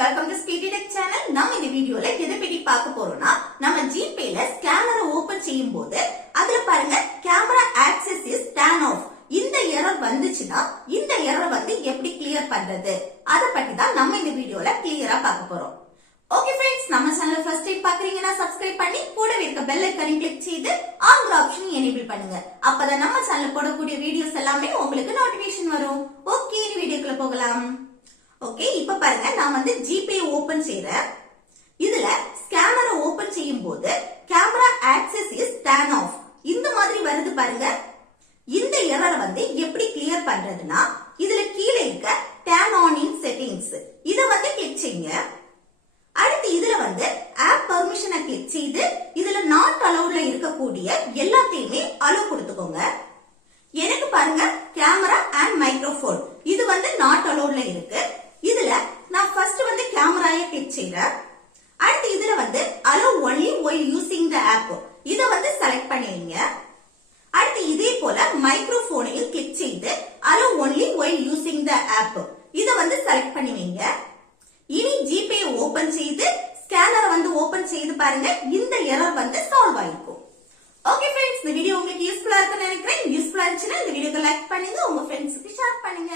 Welcome to speedy tech channel. நம்ம இந்த வீடியோல எதை பத்தி பார்க்க போறோம்னா, நம்ம ஜிபேல ஸ்கேனரை ஓபன் செய்யும் போது அதுல பாருங்க camera access is turn of இந்த எரர் வந்துச்சுன்னா இந்த எரர் வந்து எப்படி கிளியர் பண்றது அத பத்தி தான் நம்ம இந்த வீடியோல கிளியரா பார்க்க போறோம். ஓகே फ्रेंड्स, நம்ம சேனலை ஃபர்ஸ்ட் டைம் பாக்குறீங்கன்னா சப்ஸ்கிரைப் பண்ணி கூடவே இருக்க பெல் ஐகானை கிளிக் செய்து ஆல் ஆப்ஷன் எனேபிள் பண்ணுங்க. அப்பதான் நம்ம சேனல்ல போடக்கூடிய வீடியோஸ் எல்லாமே உங்களுக்கு நோட்டிபிகேஷன் வரும். ஓகே, வீடியோக்குள்ள போகலாம். ஓகே, இப்ப பாருங்க நான் வந்து ஜிபே ஓபன் செய்றேன். இதுல ஸ்கேனரை ஓபன் செய்யும் போது camera access is turn of இந்த மாதிரி வருது பாருங்க. இந்த எரரை வந்து எப்படி கிளியர் பண்றதுன்னா, இதுல கீழே இருக்க டர்ன் ஆன் இன் செட்டிங்ஸ் இத வந்து கிளிக் செய்யுங்க. அடுத்து இதுல வந்து ஆப் பர்மிஷனை கிளிக் செய்து இதுல நாட் அலோவ்ட்ல இருக்கக்கூடிய எல்லாத்தையுமே அலோவ் கொடுத்துக்கோங்க. எனக்கு பாருங்க கேமரா அண்ட் மைக்ரோஃபோன் இது வந்து நாட் அலோவ்ட்ல இருக்கு. இதுல நான் ஃபர்ஸ்ட் வந்து கேமராயை கிளிக் செய்றேன். அடுத்து இதுல வந்து allow only while using the app இத வந்து செலக்ட் பண்ணிடுங்க. அடுத்து இதே போல மைக்ரோஃபோனையும் கிளிக் செய்து allow only while using the app இத வந்து செலக்ட் பண்ணுவீங்க. இனி ஜிபே ஓபன் செய்து ஸ்கேனரை வந்து ஓபன் செய்து பாருங்க, இந்த எரர் வந்து சால்வ் ஆயிருக்கும். ஓகே फ्रेंड्स, இந்த வீடியோ உங்களுக்கு யூஸ்ஃபுல்லா இருக்குன்னு நினைக்கிறேன். யூஸ்ஃபுல்லா இருந்துச்சுன்னா இந்த வீடியோக்கு லைக் பண்ணுங்க, உங்க ஃப்ரெண்ட்ஸ்க்கு ஷேர் பண்ணுங்க.